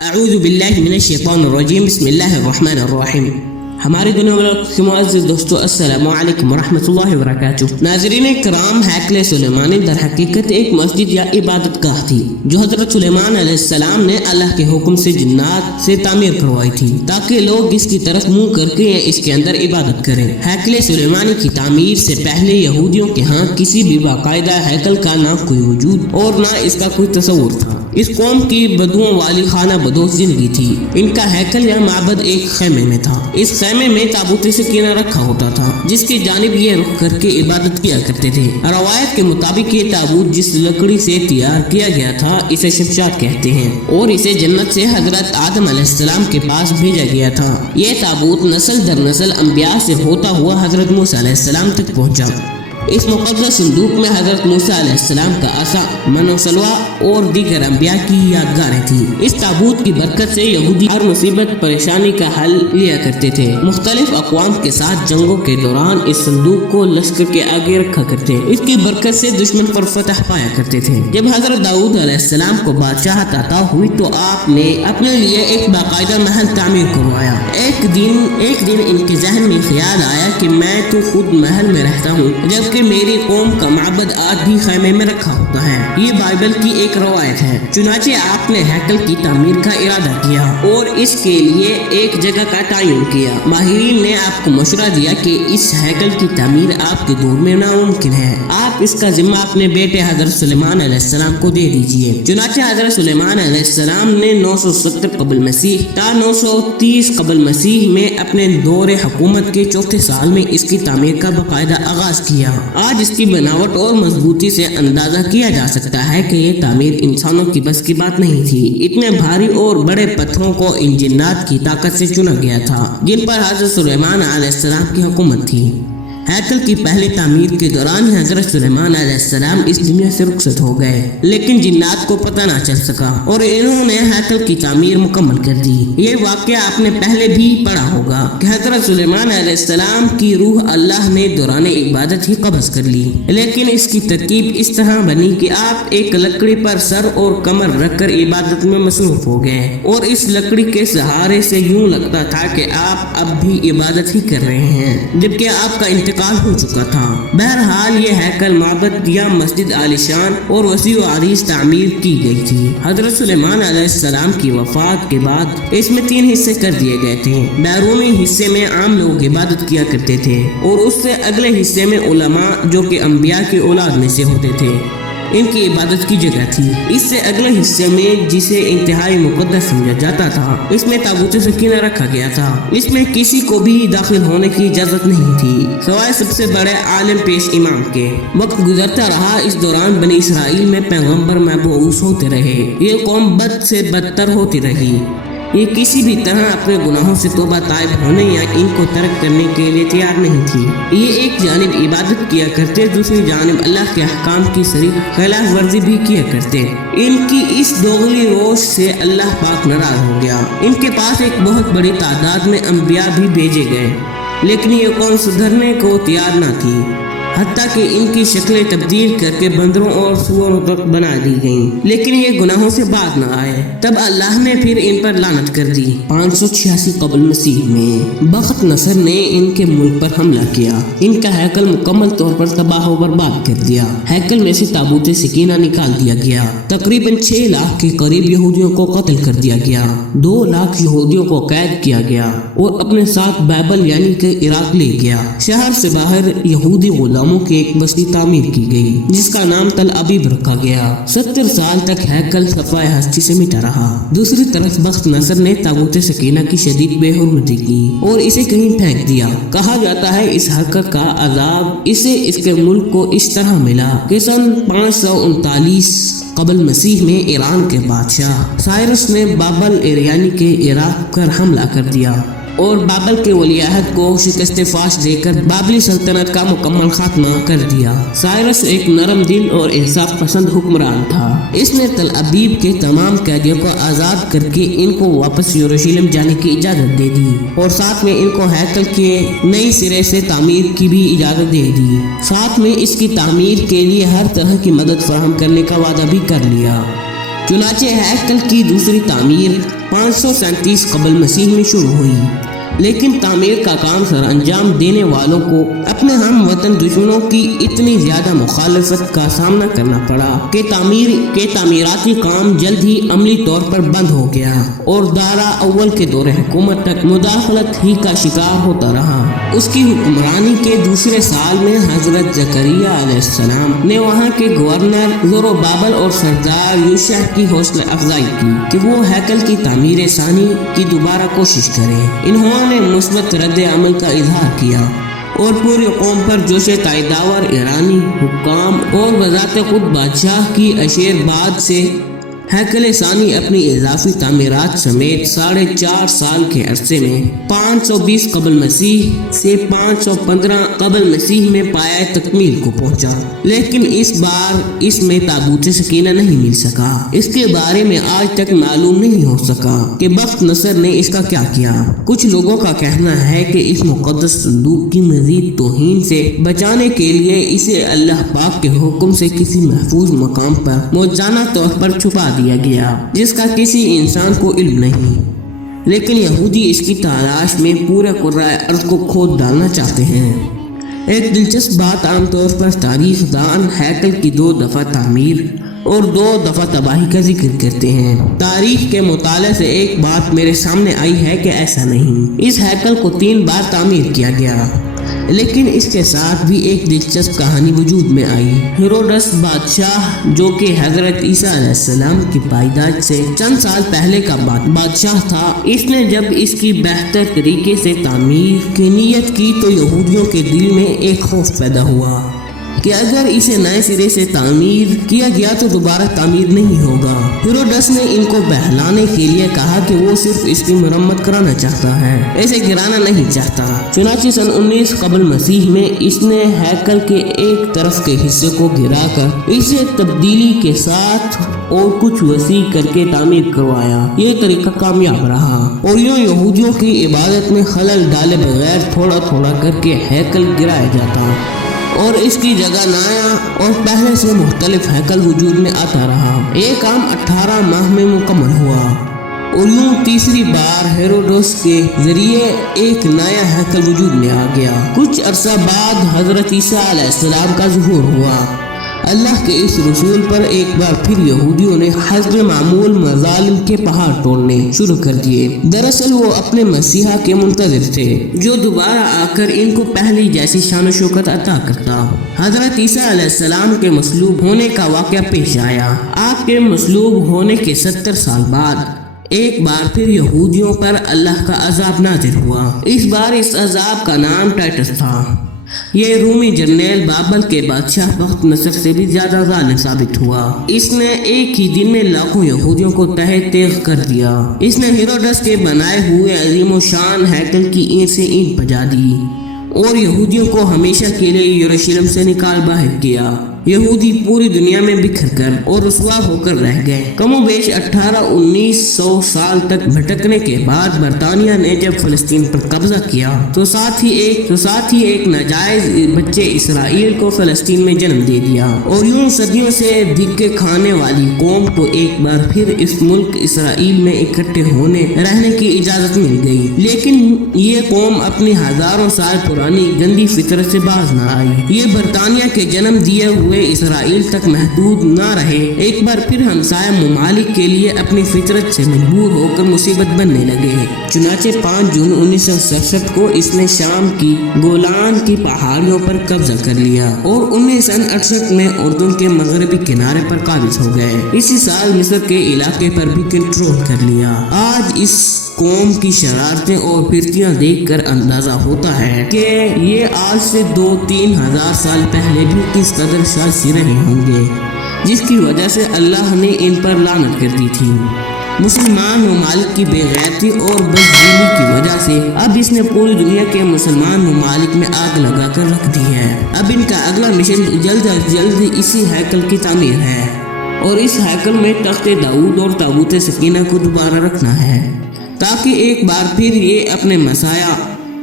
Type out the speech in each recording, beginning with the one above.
اعوذ باللہ من الشیطان الرجیم بسم اللہ الرحمن الرحیم۔ ہمارے دنوں کے معزز دوستو السلام علیکم ورحمۃ اللہ وبرکاتہ۔ ناظرین کرام، ہیکل سلیمانی در حقیقت ایک مسجد یا عبادت گاہ تھی جو حضرت سلیمان علیہ السلام نے اللہ کے حکم سے جنات سے تعمیر کروائی تھی تاکہ لوگ اس کی طرف منہ کر کے اس کے اندر عبادت کریں۔ ہیکل سلیمانی کی تعمیر سے پہلے یہودیوں کے ہاں کسی بھی باقاعدہ ہیکل کا نہ کوئی وجود اور نہ اس کا کوئی تصور تھا۔ اس قوم کی بدوؤں والی خانہ بدوش زندگی تھی۔ ان کا ہیکل یا معبد ایک خیمے میں تھا۔ اس خیمے میں تابوت سکینہ رکھا ہوتا تھا جس کی جانب یہ رخ کر کے عبادت کیا کرتے تھے۔ روایت کے مطابق یہ تابوت جس لکڑی سے تیار کیا گیا تھا اسے شمشاد کہتے ہیں اور اسے جنت سے حضرت آدم علیہ السلام کے پاس بھیجا گیا تھا۔ یہ تابوت نسل در نسل انبیاء سے ہوتا ہوا حضرت موسیٰ علیہ السلام تک پہنچا۔ اس مقدس صندوق میں حضرت موسیٰ علیہ السلام کا عصا، من و سلوہ اور دیگر انبیاء کی یادگاریں تھیں۔ اس تابوت کی برکت سے یہودی ہر مصیبت پریشانی کا حل لیا کرتے تھے۔ مختلف اقوام کے ساتھ جنگوں کے دوران اس صندوق کو لشکر کے آگے رکھا کرتے، اس کی برکت سے دشمن پر فتح پایا کرتے تھے۔ جب حضرت داؤد علیہ السلام کو بادشاہت عطا ہوئی تو آپ نے اپنے لیے ایک باقاعدہ محل تعمیر کروایا۔ ایک دن ان کے ذہن میں خیال آیا کہ میں تو خود محل میں رہتا ہوں جبکہ میری قوم کا معبد آج بھی خیمے میں رکھا ہوتا ہے۔ یہ بائبل کی ایک روایت ہے۔ چنانچہ آپ نے ہیکل کی تعمیر کا ارادہ کیا اور اس کے لیے ایک جگہ کا تعین کیا۔ ماہرین نے آپ کو مشورہ دیا کہ اس ہیکل کی تعمیر آپ کے دور میں ناممکن ہے، آپ اس کا ذمہ اپنے بیٹے حضرت سلیمان علیہ السلام کو دے دیجیے۔ چنانچہ حضرت سلیمان علیہ السلام نے 970 قبل مسیح تا 930 قبل مسیح میں اپنے دور حکومت کے چوتھے سال میں اس کی تعمیر کا باقاعدہ آغاز کیا۔ آج اس کی بناوٹ اور مضبوطی سے اندازہ کیا جا سکتا ہے کہ یہ تعمیر انسانوں کی بس کی بات نہیں تھی۔ اتنے بھاری اور بڑے پتھروں کو ان جنات کی طاقت سے چنا گیا تھا جن پر حضرت سلیمان علیہ السلام کی حکومت تھی۔ ہیکل کی پہلی تعمیر کے دوران ہی حضرت سلیمان علیہ السلام اس دنیا سے رخصت ہو گئے، لیکن جنات کو پتہ نہ چل سکا اور انہوں نے ہیکل کی تعمیر مکمل کر دی۔ یہ واقعہ آپ نے پہلے بھی پڑھا ہوگا کہ حضرت سلیمان علیہ السلام کی روح اللہ نے دوران عبادت ہی قبض کر لی، لیکن اس کی ترکیب اس طرح بنی کہ آپ ایک لکڑی پر سر اور کمر رکھ کر عبادت میں مصروف ہو گئے اور اس لکڑی کے سہارے سے یوں لگتا تھا کہ آپ اب بھی عبادت ہی کر رہے ہیں جبکہ آپ کا انتقال ہو چکا تھا۔ بہرحال یہ ہیکل معبد یا مسجد عالیشان اور وسیع و عریض تعمیر کی گئی تھی۔ حضرت سلیمان علیہ السلام کی وفات کے بعد اس میں 3 حصے کر دیے گئے تھے۔ بیرونی حصے میں عام لوگ عبادت کیا کرتے تھے اور اس سے اگلے حصے میں علماء جو کہ انبیاء کی اولاد میں سے ہوتے تھے ان کی عبادت کی جگہ تھی۔ اس سے اگلے حصے میں جسے انتہائی مقدس سمجھا جاتا تھا اس میں تابوت سکینہ رکھا گیا تھا۔ اس میں کسی کو بھی داخل ہونے کی اجازت نہیں تھی سوائے سب سے بڑے عالم پیش امام کے۔ وقت گزرتا رہا، اس دوران بنی اسرائیل میں پیغمبر مبعوث ہوتے رہے۔ یہ قوم بد سے بدتر ہوتی رہی۔ یہ کسی بھی طرح اپنے گناہوں سے توبہ طائب ہونے یا ان کو ترک کرنے کے لیے تیار نہیں تھی۔ یہ ایک جانب عبادت کیا کرتے، دوسری جانب اللہ کے احکام کی صریح خلاف ورزی بھی کیا کرتے۔ ان کی اس دوغلی روش سے اللہ پاک ناراض ہو گیا۔ ان کے پاس ایک بہت بڑی تعداد میں انبیاء بھی بھیجے گئے لیکن یہ قوم سدھرنے کو تیار نہ تھی، حتیٰ کہ ان کی شکلیں تبدیل کر کے بندروں اور سوروں تک بنا دی گئیں، لیکن یہ گناہوں سے باز نہ آئے۔ تب اللہ نے پھر ان پر لعنت کر دی۔ 586 قبل مسیح میں بخت نصر نے ان کے ملک پر حملہ کیا، ان کا ہیکل مکمل طور پر تباہ و برباد کر دیا۔ ہیکل میں سے تابوت سکینہ نکال دیا گیا۔ تقریباً 6 لاکھ کے قریب یہودیوں کو قتل کر دیا گیا، 2 لاکھ یہودیوں کو قید کیا گیا اور اپنے ساتھ بائبل یعنی کہ عراق لے گیا۔ شہر سے باہر یہودی غلاموں کی ایک بستی تعمیر کی گئی جس کا نام تل ابیب رکھا گیا۔ 70 سال تک ہیکل صفائے ہستی سے مٹا رہا۔ دوسری طرف بخت نصر نے تابوت سکینہ کی شدید بے حرمتی کی اور اسے کہیں پھینک دیا۔ کہا جاتا ہے اس حرکت کا عذاب اسے اس کے ملک کو اس طرح ملا کہ سن 539 قبل مسیح میں ایران کے بادشاہ سائرس نے بابل ایریانی کے عراق پر حملہ کر دیا اور بابل کے ولی عہد کو شکست فاش دے کر بابلی سلطنت کا مکمل خاتمہ کر دیا۔ سائرس ایک نرم دل اور انصاف پسند حکمران تھا۔ اس نے تل ابیب کے تمام قیدیوں کو آزاد کر کے ان کو واپس یروشلم جانے کی اجازت دے دی اور ساتھ میں ان کو ہیکل کے نئی سرے سے تعمیر کی بھی اجازت دے دی۔ ساتھ میں اس کی تعمیر کے لیے ہر طرح کی مدد فراہم کرنے کا وعدہ بھی کر لیا۔ चुनाचे हैकल की दूसरी तामीर 537 कबल मसीह में शुरू हुई, लेकिन तामीर का काम सर अंजाम देने वालों को अपने हम वतन दुश्मनों की इतनी ज्यादा मुखालफत का सामना करना पड़ा कि तामीराती काम जल्द ही अमली तौर पर बंद हो गया और दारा अव्वल के दौरे हुकूमत तक मुदाखलत ही का शिकार होता रहा। उसकी हुक्मरानी के दूसरे साल में हजरत जकरिया अलैहिस्सलाम ने वहाँ के गवर्नर ज़ोरोबाबल और सरदार यूशा की हौसला अफजाई की कि वो हैकल की तामीर सानी की दोबारा कोशिश करें। इन्होंने मुस्बत रद्द अमल का इजहार किया और पूरी कौम पर जोश ताइदावर ईरानी हुक्काम और वज़ात खुद बादशाह की अशेरबाद से हैकल सानी अपनी इजाफी तामीरात समेत 4.5 साल के अरसे में 520 कबल मसीह से 515 कबल मसीह में पाया तकमील को पहुंचा, लेकिन इस बार इसमें ताबूत सकीना नहीं मिल सका। इसके बारे में आज तक मालूम नहीं हो सका कि बख्त नसर ने इसका क्या किया। कुछ लोगों का कहना है कि इस मुक़द्दस संदूक की मजीद तौहीन से बचाने के लिए इसे अल्लाह पाक के हुक्म से किसी महफूज मकाम पर मौजाना तौर पर छुपा दिया गया, जिसका किसी इंसान को इल्म नहीं, लेकिन यहूदी इसकी तलाश में पूरे कुर्राए अर्ज़ को खोद डालना चाहते हैं। एक दिलचस्प बात, आमतौर पर तारीख दान हैकल की 2 दफ़ा तामीर और 2 दफ़ा तबाही का जिक्र करते हैं। तारीख के मुताले से एक बात मेरे सामने आई है कि ऐसा नहीं। इस हैकल को 3 बार तामीर किया गया, लेकिन इसके साथ भी एक दिलचस्प कहानी वजूद में आई। हेरोडस बादशाह, जो कि हजरत ईसा अलैहिस्सलाम की पैदाइश से चंद साल पहले का बादशाह था, इसने जब इसकी बेहतर तरीके से तामीर की नीयत की तो यहूदियों के दिल में एक खौफ पैदा हुआ कि अगर इसे नए सिरे से तामीर किया गया तो दोबारा तामीर नहीं होगा। हेरोडस ने इनको बहलाने के लिए कहा कि वो सिर्फ इसकी मरम्मत कराना चाहता है, ऐसे गिराना नहीं चाहता। चुनांचे सन 19 कबल मसीह में इसने हैकल के एक तरफ के हिस्से को गिराकर इसे तब्दीली के साथ और कुछ वसी करके तामीर करवाया। ये तरीका कामयाब रहा और यूं यहूदियों की इबादत में खलल डाले बगैर थोड़ा थोड़ा करके हैकल गिराया जाता और इसकी जगह नया और पहले से मुख्तलिफ हैकल वजूद में आता रहा। ये काम 18 माह में मुकम्मल हुआ और यूं तीसरी बार हेरोडस के जरिए एक नया हैकल वजूद में आ गया। कुछ अरसा बाद हजरत ईसा अलैहिस्सलाम का ज़ुहूर हुआ। अल्लाह के इस रसूल पर एक बार फिर यहूदियों ने हस्ब मामूल मज़ालिम के पहाड़ तोड़ने शुरू कर दिए। दरअसल वो अपने मसीहा के मुंतज़िर थे, जो दोबारा आकर इनको पहली जैसी शान शौकत अता करता। हजरत ईसा अलैहिस्सलाम के मसलूब होने का वाक़या पेश आया। आपके मसलूब होने के 70 साल बाद एक बार फिर यहूदियों पर अल्लाह का अजाब नाज़िल हुआ। इस बार इस अजाब का नाम टाइटस था। ये रूमी जर्नैल बाबल के बादशाह बख्त नसर से भी ज्यादा जालिम साबित हुआ। इसने एक ही दिन में लाखों यहूदियों को तहे तेग कर दिया। इसने हेरोडस के बनाए हुए अजीमो शान हैकल की ईंट से ईंट बजा दी और यहूदियों को हमेशा के लिए यरूशलेम से निकाल बाहर किया। यहूदी पूरी दुनिया में बिखर कर और रुसवा होकर रह गए। कमोबेश 1800-1900 साल तक भटकने के बाद बरतानिया ने जब फलस्तीन पर कब्जा किया तो साथ ही एक नाजायज बच्चे इसराइल को फलस्तीन में जन्म दे दिया और यूं सदियों से धिक्के खाने वाली कौम को एक बार फिर इस मुल्क इसराइल में इकट्ठे होने रहने की इजाजत मिल गई। लेकिन ये कौम अपनी हजारों साल पुरानी गंदी फितरत से बाज न आई। ये बरतानिया के जन्म दिए हुए इसराइल तक महदूद न रहे, एक बार फिर हमसाया ममालिक के लिए अपनी फितरत से मजबूर होकर मुसीबत बनने लगे। चुनाचे 5 जून 1967 को इसने शाम की गोलान की पहाड़ियों पर कब्जा कर लिया और 1968 में उर्दू के मगरबी किनारे पर काबिज हो गए। इसी साल मिस्र के इलाके पर भी कंट्रोल कर लिया। आज इस कौम की शरारतें और फिरतियां देखकर अंदाजा होता है कि ये आज से 2-3 हजार साल पहले भी किस कदर शासी रहे होंगे, जिसकी वजह से अल्लाह ने इन पर लानत कर दी थी। मुसलमान ममालिक की बेगैरती और बददिली की वजह से अब इसने पूरी दुनिया के मुसलमान ममालिक में आग लगा कर रख दी है। अब इनका अगला मिशन जल्द अज जल्द इसी हैकल की तामीर है और इस हैकल में तख्ते दाऊद और ताबूत सकीना को दोबारा रखना है ताकि एक बार फिर ये अपने मसाया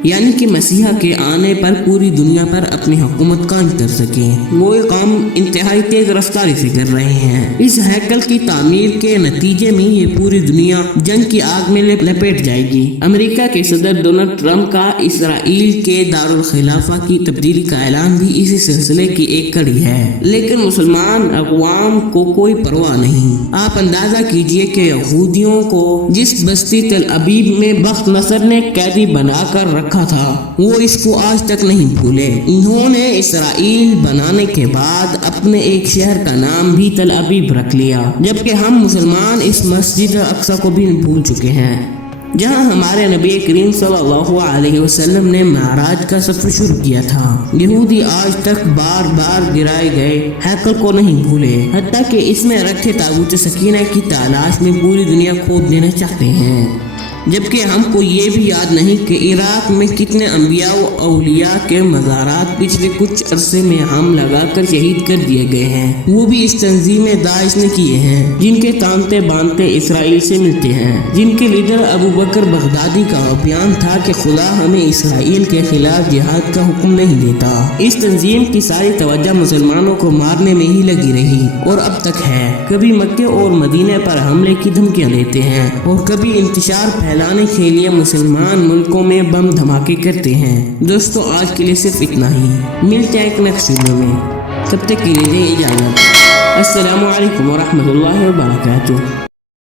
यानी कि मसीहा के आने पर पूरी दुनिया पर अपनी हुकूमत कायम कर सकें। वो ये काम इंतहाई तेज रफ्तारी से कर रहे हैं। इस हैकल की तामीर के नतीजे में ये पूरी दुनिया जंग की आग में लपेट जाएगी। अमेरिका के सदर डोनाल्ड ट्रंप का इसराइल के दारुल खिलाफा की तब्दीली का ऐलान भी इसी सिलसिले की एक कड़ी है, लेकिन मुसलमान अक़वाम को कोई परवाह नहीं। आप अंदाजा कीजिए कि यहूदियों को जिस बस्ती तल अबीब में बख्त नसर ने कैदी बनाकर रखा था, वो इसको आज तक नहीं भूले। इन्होंने इसराइल बनाने के बाद अपने एक शहर का नाम भी तल अबीब रख लिया, जबकि हम मुसलमान इस मस्जिद अक्सा को भी भूल चुके हैं, जहां हमारे नबी करीम सल्लल्लाहु अलैहि वसल्लम ने महराज का सफर शुरू किया था। यहूदी आज तक बार बार गिराए गए हैकल को नहीं भूले, हत्ता कि इसमें रखे ताबूत सकीना की तलाश में पूरी दुनिया खोद देना चाहते हैं। जबकि हमको ये भी याद नहीं कि इराक में कितने अंबिया व औलिया के मज़ारात पिछले कुछ अरसे में हम लगाकर शहीद कर दिए गए हैं। वो भी इस तंजीम दाइश ने किए हैं, जिनके तानते बांधते इसराइल से मिलते हैं, जिनके लीडर अबू बकर बगदादी का बयान था कि खुदा हमें इसराइल के खिलाफ जिहाद का हुक्म नहीं देता। इस तंजीम की सारी तवज्जो मुसलमानों को मारने में ही लगी रही और अब तक है। कभी मक्के और मदीने पर हमले की धमकियाँ देते हैं और कभी इंतशार लाने के लिए मुसलमान मुल्कों में बम धमाके करते हैं। दोस्तों, आज के लिए सिर्फ इतना ही। मिलते हैं एक नेक्स्ट वीडियो में, तब तक के लिए दें इजाज़त। अस्सलामु अलैकुम व रहमतुल्लाहि व बरकातुहू।